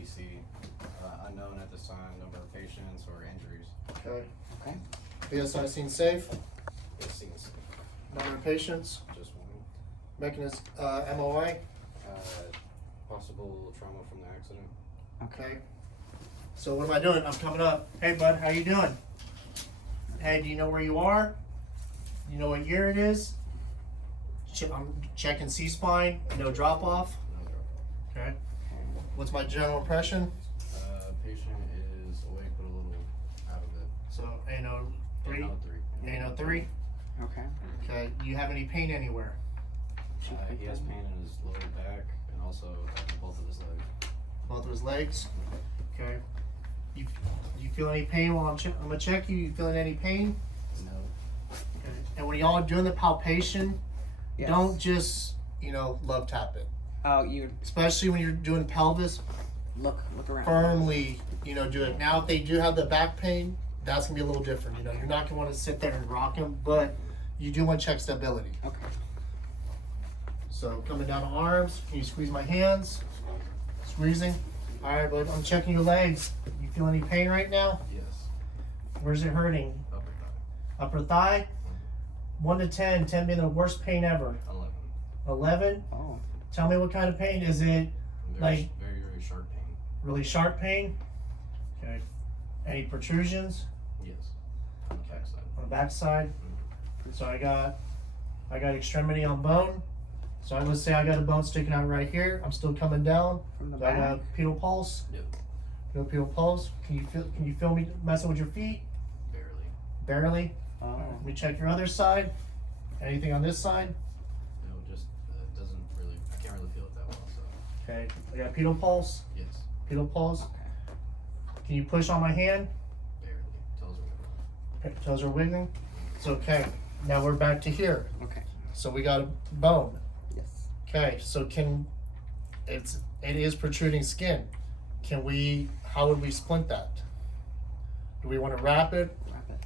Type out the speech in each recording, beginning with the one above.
FDC. Unknown at this time, number of patients or injuries. Okay. Okay. BSI scene safe. It seems Number of patients. just one. Mechanism, MOI. Possible trauma from the accident. Okay. So what am I doing? I'm coming up. Hey bud, how you doing? Hey, do you know where you are? You know what year it is? I'm checking C-spine, no drop off. No drop-off. Okay. What's my general impression? Patient is awake but a little out of it. So ANO 3. No, 3. ANO 3. Okay. Okay. Do you have any pain anywhere? He has pain in his lower back and also both of his legs. Both of his legs. Okay. You feel any pain while I'm gonna check you? You feeling any pain? No. Okay. And when y'all are doing the palpation, Yes. don't just love tap it. Oh, you Especially when you're doing pelvis, look around. firmly, do it. Now, if they do have the back pain, that's gonna be a little different. You're not gonna want to sit there and rock them, but you do want to check stability. Okay. So coming down the arms, can you squeeze my hands? Squeezing. All right, bud. I'm checking your legs. You feel any pain right now? Yes. Where's it hurting? Upper thigh. Upper thigh. 1 to 10. 10 being the worst pain ever. 11. 11. Oh. Tell me what kind of pain is it? Very, very sharp pain. Really sharp pain. Okay. Any protrusions Yes. On the back side. on the back side? So I got extremity on bone. So I would say I got a bone sticking out right here. I'm still coming down. From the So I back. got pedal pulse. Yep. Pedal pulse. Can you feel me messing with your feet? Barely. Barely. Oh. Let me check your other side. Anything on this side? No, just doesn't really. I can't really feel it that well. So Okay. I got pedal pulse. yes. Pedal pulse. Okay. Can you push on my hand? Barely. Toes are wiggling. Toes are wiggling. It's okay. Now we're back to here. Okay. So we got a bone. Yes. Okay, so it is protruding skin. How would we splint that? Do we want to wrap it? Wrap it.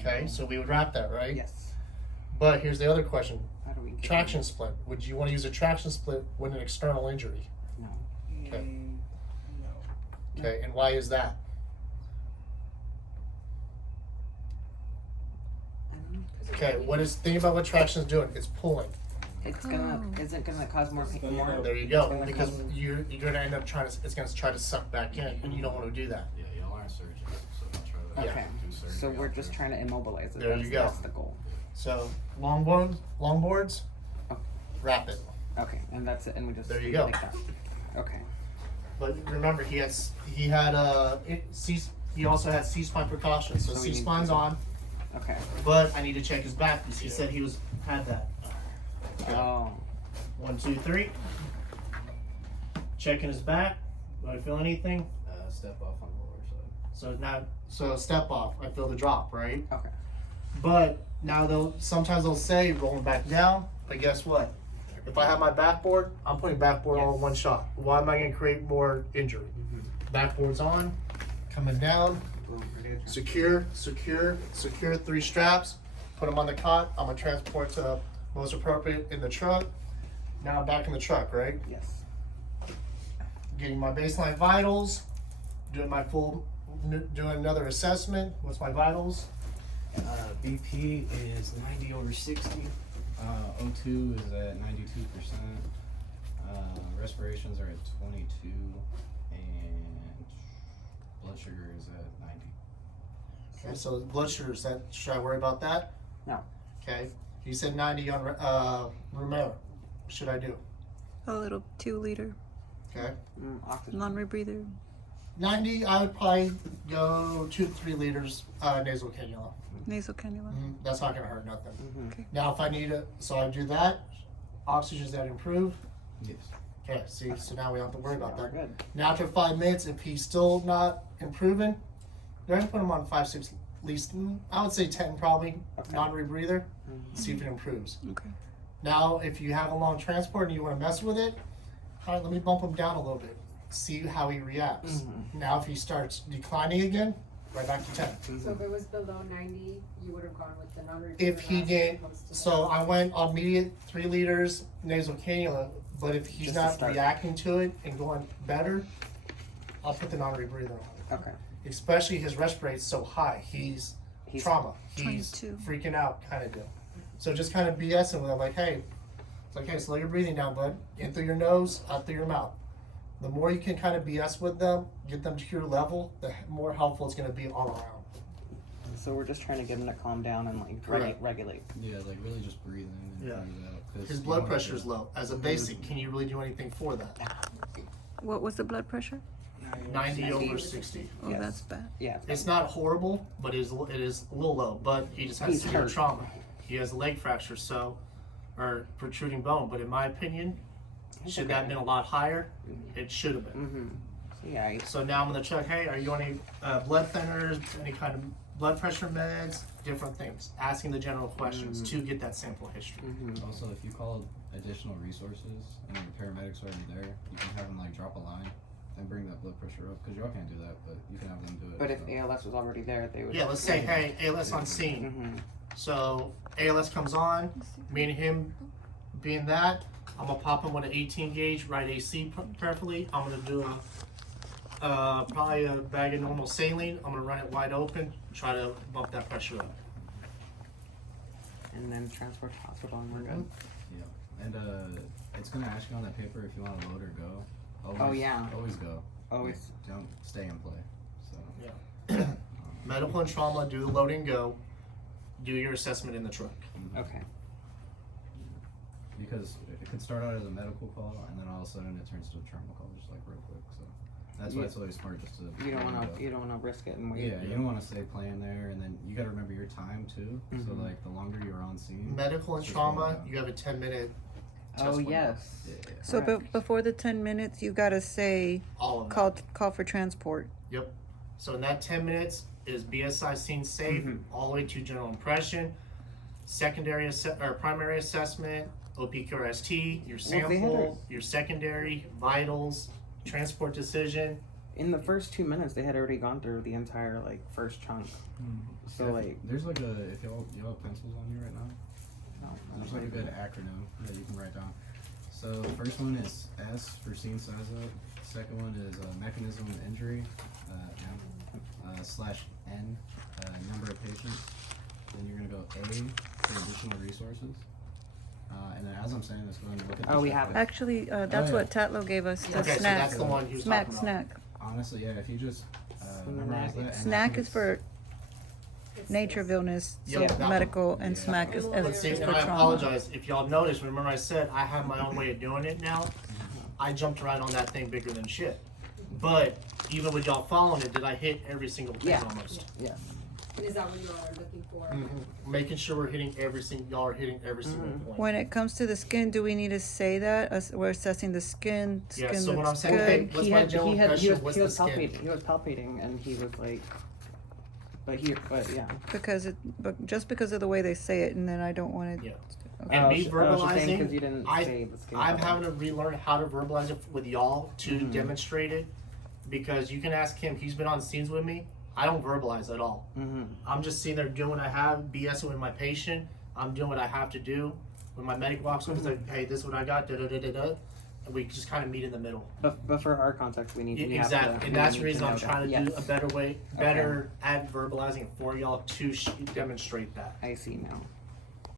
Okay, so we would wrap that, right? Yes. But here's the other question. How do we get Traction split. Would you want to use a traction split with an external injury? No. Okay. No. Okay, and why is that? Okay, think about what traction is doing. It's pulling. It's gonna. Is it gonna cause more pain? More? There you It's go. gonna Because cause- you're gonna end up it's gonna try to suck back in, and you don't want to do that. Yeah, y'all aren't surgeons, so don't try to Okay. do surgery. So we're out just there. trying to immobilize it. There you go. That's the goal. So longboards, Oh. wrap it. Okay, and that's it. And we just There you leave it go. like that. Okay. But remember, he also had C-spine precautions. So So we need C-spine's to- on, Okay. but I need to check his back because he said he had that. Okay. Oh. 1, 2, 3. Checking his back. Do I feel anything? Step off on the lower side. So step off. I feel the drop, right? Okay. But now sometimes they'll say rolling back down. But guess what? If I have my backboard, I'm putting backboard all in one shot. Why am I going to create more injury? Backboard's on, coming down, secure, 3 straps, put them on the cot. I'm going to transport to most appropriate in the truck. Now I'm back in the truck, right? Yes. Getting my baseline vitals, doing another assessment. What's my vitals? BP is 90 over 60. O2 is at 92%. Respirations are at 22, and blood sugar is at 90. Okay, so blood sugar, should I worry about that? No. Okay. You said 90 on Romero. What should I do? A little 2-liter Okay. Oxygen. non-rebreather. 90, I would probably go 2 to 3 liters nasal cannula. Nasal cannula. That's not going to hurt nothing. Mm-hmm. Now, if I need it, so I do that. Oxygen's that improve. Yes. Okay, see, so now we don't have to worry about We're that. good. Now, after 5 minutes, if he's still not improving, they're going to put him on 5, 6, at least, I would say 10 probably, Okay. non-rebreather, see if it improves. Okay. Now, if you have a long transport and you want to mess with it, all right, let me bump him down a little bit, see how he reacts. Now, if he starts declining again, right back to 10. So if it was below 90, you would have gone with the non-rebreather. If he last did, as opposed to so the- I went on immediate 3 liters nasal cannula, but if he's Just to not start. reacting to it and going better, I'll put the non-rebreather on. Okay. Especially his respirate's so high. He's trauma. He's 22. freaking out kind of deal. So just kind of BSing with him, like, hey, it's like, hey, slow your breathing down, bud. In through your nose, out through your mouth. The more you can kind of BS with them, get them to your level, the more helpful it's going to be all around. So we're just trying to get him to calm down and like Correct. regulate. Yeah, like really just breathe in and Yeah. breathe out. 'Cause His you blood don't pressure have is to- low. As a basic, can you really do anything for that? What was the blood pressure? 90 over 60. Oh, Yes. that's bad. Yeah. It's not horrible, but it is a little low. But he just has He's severe hurt. trauma. He has a leg fracture, or protruding bone. But in my opinion, should that have been a lot higher? It should have been. Mm-hmm. So yeah. So now I'm gonna check. Hey, are you on any blood thinners, any kind of blood pressure meds, different things? Asking the general questions to get that sample history. Mm-hmm. Also, if you call additional resources and the paramedics are already there, you can have them like drop a line and bring that blood pressure up. Because y'all can't do that, but you can have them do it. But if so. ALS was already there, they would. Yeah, let's say, hey, ALS on scene. Mm-hmm. So ALS comes on, me and him being that, I'm gonna pop him with an 18 gauge, right AC preferably. I'm gonna do probably a bag of normal saline. I'm gonna run it wide open, try to bump that pressure up. And then transport to hospital and we're good. Yeah, and it's gonna ask you on that paper if you want to load or go. Always, Oh, yeah. Always go. Always. Don't stay and play. So. Yeah. Medical and trauma, do the load and go. Do your assessment in the truck. Okay. Because it could start out as a medical call and then all of a sudden it turns to a trauma call just like real quick. So that's why it's always smart just to. You don't let want it to. You don't want to risk it and go. wait. Yeah, you don't want to stay playing there, and then you got to remember your time too. So Mhm. like the longer you're on scene. Medical and just trauma, going down. you have a 10-minute test Oh window. yes. Yeah, yeah. So Correct. before the 10 minutes, you gotta say All of them. call for transport. Yep. So in that 10 minutes is BSI scene safe, Mhm. all the way to general impression, secondary or primary assessment, OPQRST, your Well, they had sample, your secondary, vitals, transport decision. In the first 2 minutes, they had already gone through the entire like first chunk. So If- like, there's like a if y'all have pencils on you right now. There's like a good acronym that you can write down. So the first one is S for scene size up. Second one is mechanism of injury, M, /N, number of patients. Then you're gonna go A for additional resources. And then as I'm saying this, go ahead and look at the Oh, we checklist. have it. Actually, that's yeah. what Tatlo gave us. The Okay, so snack. that's the one he was Smack talking about. snack. Honestly, yeah, if you just memorize that. and I Snack think is for It's nature of this. illness, Yeah, so that one. medical, and Yeah. smack is, Let's Let's see, is and for I trauma. apologize if y'all noticed. Remember, I said I have my own way of doing it now. I jumped right on that thing bigger than shit. But even with y'all following it, did I hit every single thing Yeah. almost? yeah. And is that what you all are looking for? Making sure we're hitting every single. Y'all are hitting every single point. When it comes to the skin, do we need to say that? We're assessing the skin. Yeah, Skin so when looks I'm saying, good. okay, what's my general he impression? What's the was skin? palpating. He was palpating, and he was like, but yeah. But just because of the way they say it, and then I don't want to. Yeah. Okay. And me she's saying verbalizing, because you didn't say the skin. I'm color. having to relearn how to verbalize it with y'all to Mhm. demonstrate it, because you can ask him. He's been on scenes with me. I don't verbalize at all. Mhm. I'm just sitting there doing what I have, BSing with my patient. I'm doing what I have to do with my medical officer. It's like, hey, this is what I got. Da da da da da. And we just kind of meet in the middle. But for our context, we need we have Exactly, to, and we that's need the reason I'm know trying that. to do Yes. a better way, better at verbalizing it for y'all to demonstrate that. I see now.